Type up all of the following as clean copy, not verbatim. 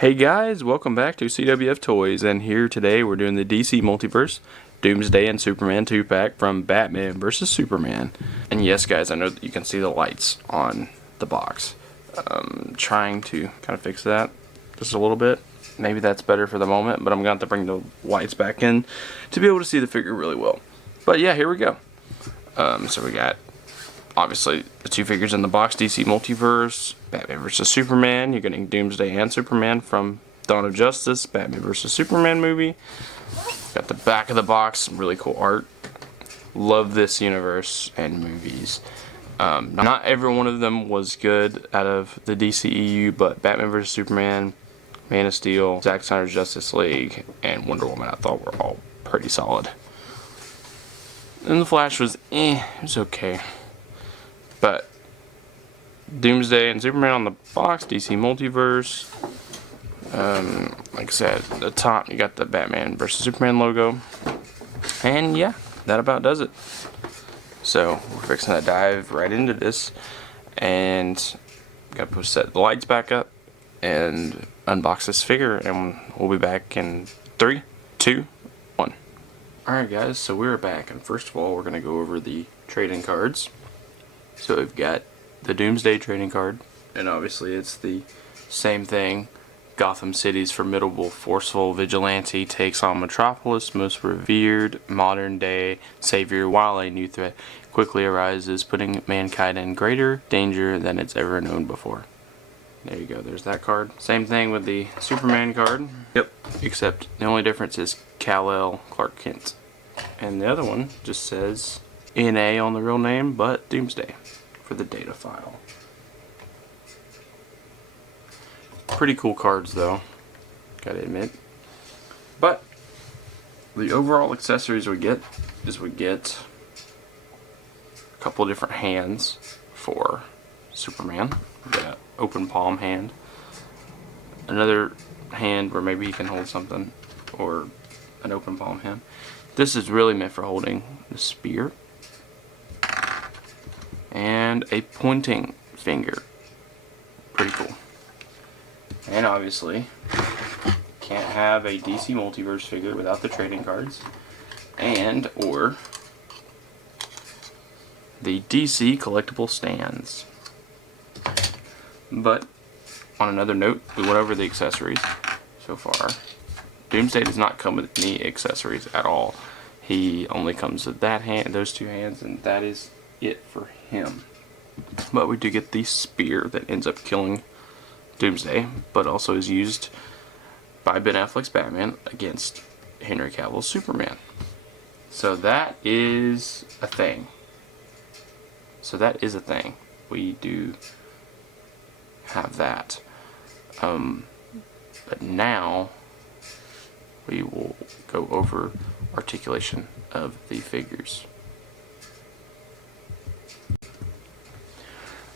Hey guys, welcome back to CWF Toys, and here today we're doing the DC Multiverse, Doomsday and Superman 2-pack from Batman vs. Superman. And yes guys, I know that you can see the lights on the box. Trying to kind of fix that just a little bit. Maybe that's better for the moment, but I'm going to have to bring the lights back in to be able to see the figure really well. But yeah, here we go. So we got obviously the two figures in the box, DC Multiverse, Batman vs. Superman. You're getting Doomsday and Superman from Dawn of Justice, Batman vs. Superman movie. Got the back of the box, some really cool art. Love this universe and movies. Not every one of them was good out of the DCEU, but Batman vs. Superman, Man of Steel, Zack Snyder's Justice League, and Wonder Woman I thought were all pretty solid. And the Flash was it was okay. But Doomsday and Superman on the box, DC Multiverse. Like I said, at the top you got the Batman vs. Superman logo. And yeah, that about does it. So we're fixing to dive right into this. And gotta set the lights back up and unbox this figure. And we'll be back in 3, 2, 1. Alright guys, so we're back. And first of all, we're gonna go over the trading cards. So we've got the Doomsday trading card, and obviously it's the same thing. Gotham City's formidable, forceful vigilante takes on Metropolis' most revered modern-day savior, while a new threat quickly arises, putting mankind in greater danger than it's ever known before. There you go, there's that card. Same thing with the Superman card. Yep. Except the only difference is Kal-El Clark Kent. And the other one just says NA on the real name, but Doomsday for the data file. Pretty cool cards though, gotta admit. But the overall accessories we get is a couple different hands for Superman. We got an open palm hand, another hand where maybe he can hold something, or an open palm hand. This is really meant for holding the spear. And a pointing finger. Pretty cool. And obviously, can't have a DC Multiverse figure without the trading cards. And, or, the DC collectible stands. But, on another note, we went over the accessories so far. Doomsday does not come with any accessories at all. He only comes with that hand, those two hands, and that is it for him. But we do get the spear that ends up killing Doomsday, but also is used by Ben Affleck's Batman against Henry Cavill's Superman. So that is a thing. We do have that. But now we will go over articulation of the figures.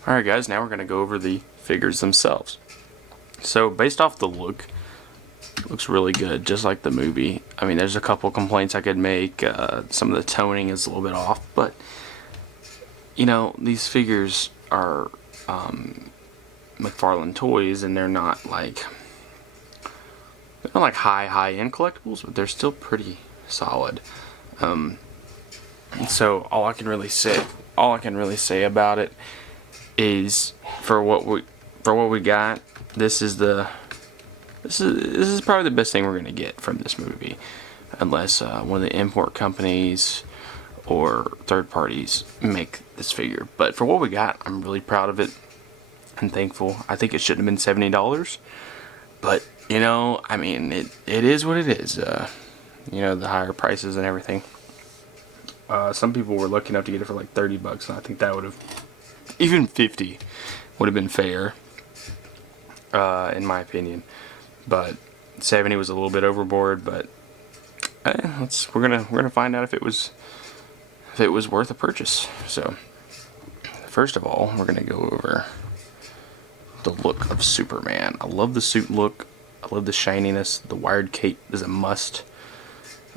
Alright guys, now we're going to go over the figures themselves. So based off the look, it looks really good, just like the movie. I mean, there's a couple complaints I could make. Some of the toning is a little bit off, but you know, these figures are McFarlane toys, and they're not like high-end collectibles, but they're still pretty solid. So all I can really say about it is for what we got, this is probably the best thing we're gonna get from this movie, unless one of the import companies or third parties make this figure. But for what we got, I'm really proud of it and thankful. I think it shouldn't have been $70, but you know, I mean, it is what it is. You know, the higher prices and everything. Some people were lucky enough to get it for like $30, and I think that would have, even 50 would have been fair, in my opinion. But 70 was a little bit overboard. But we're gonna find out if it was worth a purchase. So first of all, we're gonna go over the look of Superman. I love the suit look. I love the shininess. The wired cape is a must.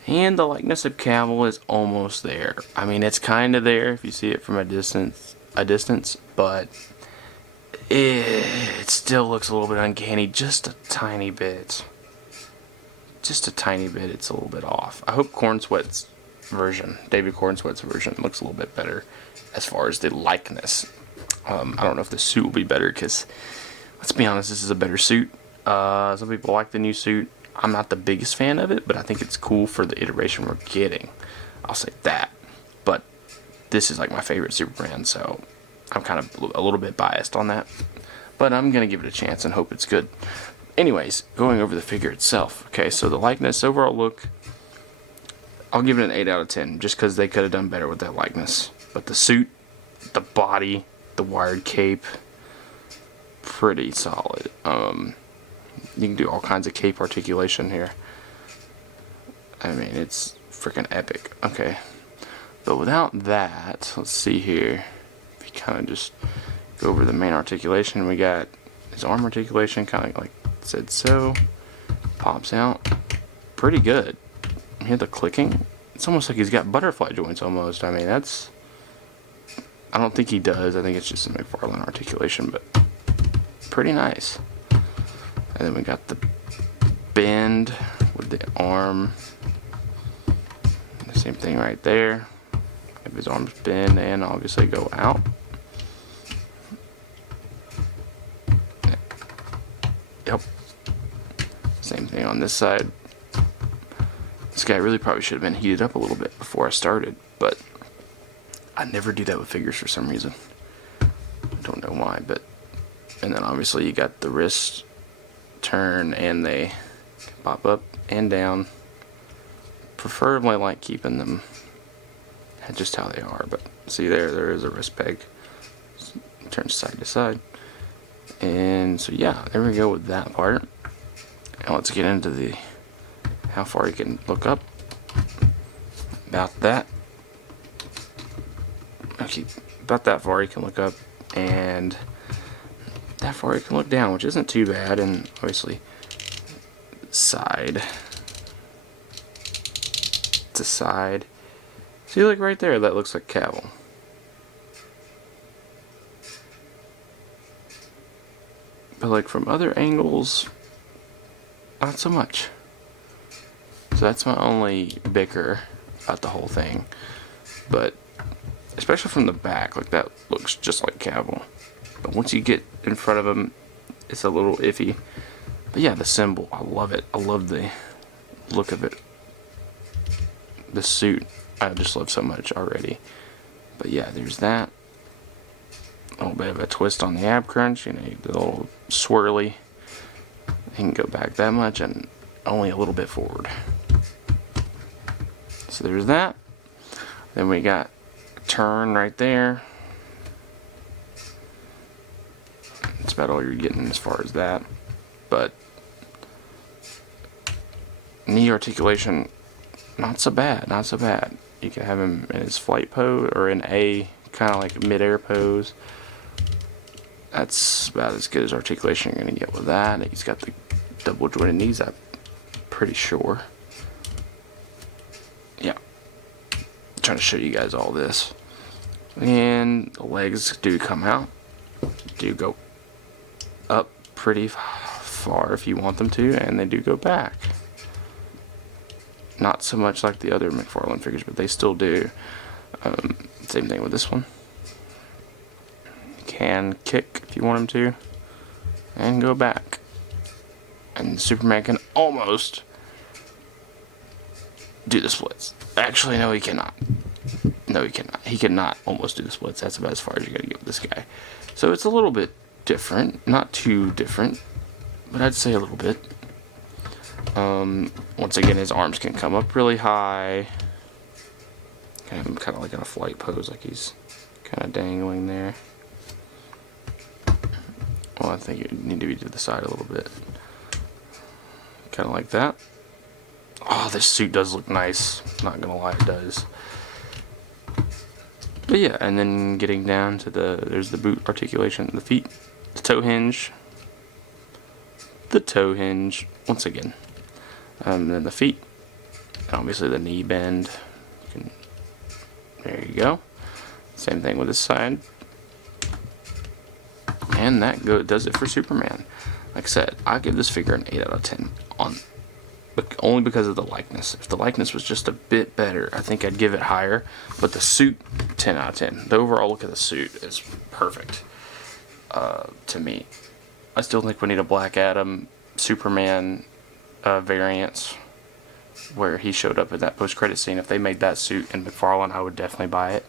And the likeness of Cavill is almost there. I mean, it's kind of there if you see it from a distance, but It still looks a little bit uncanny, just a tiny bit. Just a tiny bit, it's a little bit off. I hope Cornsweat's version, David Cornsweat's version, looks a little bit better as far as the likeness. I don't know if the suit will be better, because, let's be honest, this is a better suit. Some people like the new suit. I'm not the biggest fan of it, but I think it's cool for the iteration we're getting. I'll say that. But this is like my favorite Superman, so I'm kind of a little bit biased on that. But I'm going to give it a chance and hope it's good. Anyways, going over the figure itself. Okay, so the likeness, overall look, I'll give it an 8 out of 10, just because they could have done better with that likeness. But the suit, the body, the wired cape, pretty solid. You can do all kinds of cape articulation here. I mean, it's freaking epic. Okay, but without that, let's see here. If you kind of just go over the main articulation, we got his arm articulation, kind of like it said so. Pops out, pretty good. You hear the clicking? It's almost like he's got butterfly joints almost. I mean, that's, I don't think he does. I think it's just a McFarlane articulation, but pretty nice. And then we got the bend with the arm. The same thing right there. If his arms bend and obviously go out. Yep. Same thing on this side. This guy really probably should have been heated up a little bit before I started, but I never do that with figures for some reason. Don't know why, but, and then obviously you got the wrist turn, and they pop up and down. Preferably like keeping them just how they are, but see there is a wrist peg. Turns side to side. And so yeah, there we go with that part. Now let's get into the how far you can look up. About that. Okay, about that far you can look up, and that far you can look down, which isn't too bad. And obviously side to side. See, like right there, that looks like Cavill. But like from other angles, not so much. So that's my only bicker about the whole thing. But especially from the back, like that looks just like Cavill. But once you get in front of him, it's a little iffy. But yeah, the symbol, I love it. I love the look of it. The suit, I just love so much already. But yeah, there's that. A little bit of a twist on the ab crunch, you know, the little swirly. You can go back that much and only a little bit forward. So there's that. Then we got a turn right there. That's about all you're getting as far as that. But knee articulation, not so bad, not so bad. You can have him in his flight pose or in a kind of like mid-air pose. That's about as good as articulation you're going to get with that. He's got the double jointed knees, I'm pretty sure. Yeah. I'm trying to show you guys all this. And the legs do come out. Do go up pretty far if you want them to, and they do go back. Not so much like the other McFarlane figures, but they still do. Same thing with this one. Can kick if you want him to, and go back. And Superman can almost do the splits. Actually, no, he cannot. No, he cannot. He cannot almost do the splits. That's about as far as you're gonna get with this guy. So it's a little bit different, not too different, but I'd say a little bit. Once again, his arms can come up really high. Kind of like in a flight pose, like he's kind of dangling there. Well, I think you need to be to the side a little bit. Kind of like that. Oh, this suit does look nice. Not gonna lie, it does. But yeah, and then getting down to there's the boot articulation, the feet, the toe hinge, once again. Then the feet, and obviously the knee bend. There you go. Same thing with this side. And that does it for Superman. Like I said, I give this figure an 8 out of 10 only because of the likeness. If the likeness was just a bit better, I think I'd give it higher. But the suit, 10 out of 10. The overall look of the suit is perfect to me. I still think we need a Black Adam Superman variant where he showed up in that post-credit scene. If they made that suit in McFarlane, I would definitely buy it.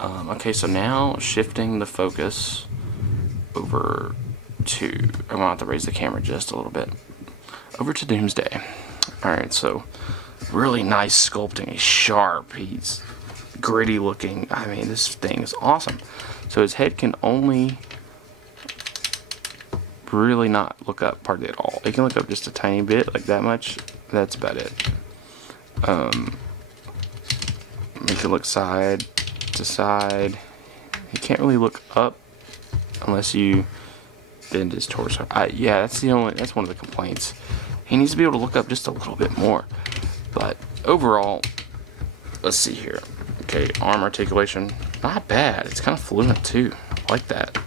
Okay, so now shifting the focus over to, I'm gonna have to raise the camera just a little bit, over to Doomsday. Alright, so really nice sculpting. He's sharp, he's gritty looking. I mean, this thing is awesome. So his head can only really not look up hardly at all. It can look up just a tiny bit, like that much. That's about it. He can look side to side. He can't really look up unless you bend his torso. Yeah, that's one of the complaints. He needs to be able to look up just a little bit more. But overall, let's see here. Okay, arm articulation, not bad. It's kind of fluent too. I like that.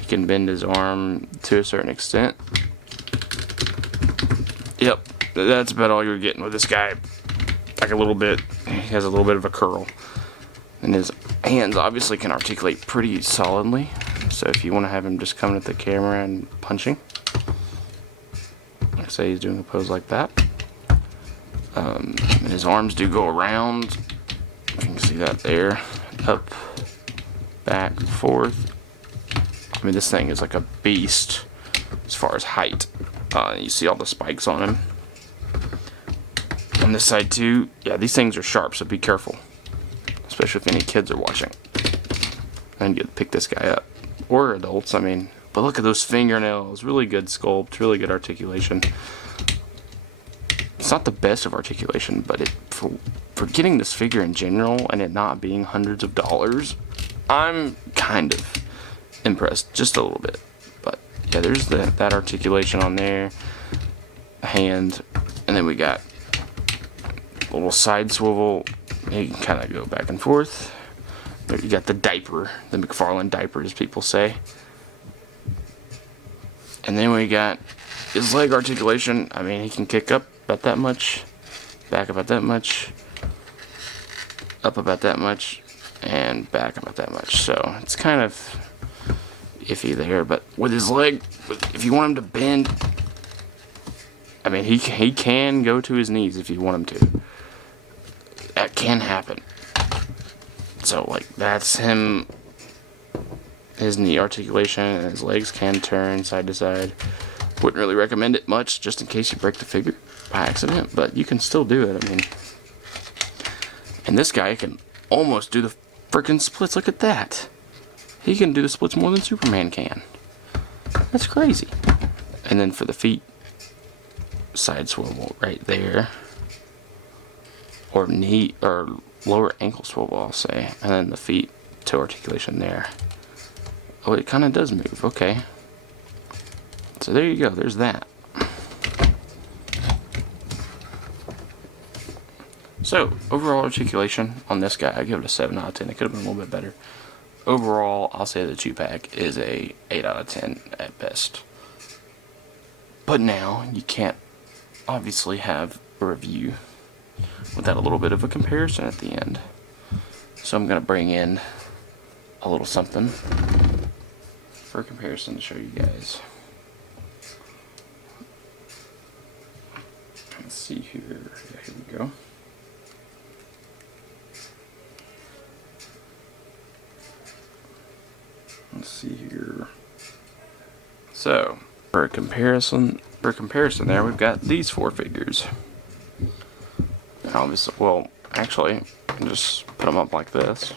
He can bend his arm to a certain extent. Yep, that's about all you're getting with this guy. Like a little bit. He has a little bit of a curl. And his hands obviously can articulate pretty solidly. So if you want to have him just coming at the camera and punching, like say he's doing a pose like that. And his arms do go around. You can see that there. Up, back, forth. I mean, this thing is like a beast as far as height. You see all the spikes on him. On this side too, yeah, these things are sharp, so be careful. Especially if any kids are watching. And you pick this guy up. Or adults, I mean. But look at those fingernails. Really good sculpt, really good articulation. It's not the best of articulation, but for getting this figure in general and it not being hundreds of dollars, I'm kind of impressed, just a little bit. But yeah, there's that articulation on there, hand, and then we got a little side swivel. You can kind of go back and forth. There you got the diaper, the McFarlane diaper, as people say. And then we got his leg articulation. I mean, he can kick up about that much, back about that much, up about that much, and back about that much. So it's kind of iffy there. But with his leg, if you want him to bend, I mean, he can go to his knees if you want him to. That can happen. So, like, that's him. His knee articulation, and his legs can turn side to side. Wouldn't really recommend it much, just in case you break the figure by accident, but you can still do it. I mean, and this guy can almost do the freaking splits. Look at that. He can do the splits more than Superman can. That's crazy. And then for the feet, side swivel right there, or knee or lower ankle swivel, I'll say, and then the feet toe articulation there. Oh, it kind of does move. Okay. So there you go. There's that. So, overall articulation on this guy, I give it a 7 out of 10. It could have been a little bit better. Overall, I'll say the 2-pack is a 8 out of 10 at best. But now, you can't obviously have a review without a little bit of a comparison at the end. So I'm going to bring in a little something for a comparison to show you guys. Let's see here. Yeah, here we go. Let's see here. So, for a comparison there, we've got these 4 figures. And obviously, well, actually, just put them up like this.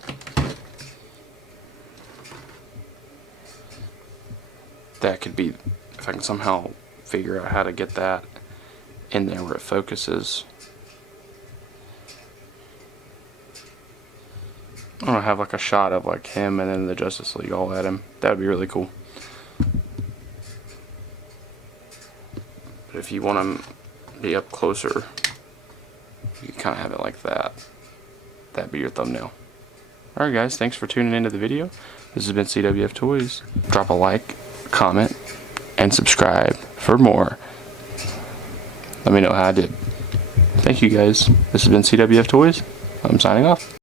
That could be, if I can somehow figure out how to get that in there where it focuses. I want to have like a shot of like him and then the Justice League all at him. That would be really cool. But if you want him to be up closer, you can kind of have it like that. That'd be your thumbnail. Alright guys, thanks for tuning into the video. This has been CWF Toys. Drop a like, comment, and subscribe for more. Let me know how I did. Thank you guys. This has been CWF Toys. I'm signing off.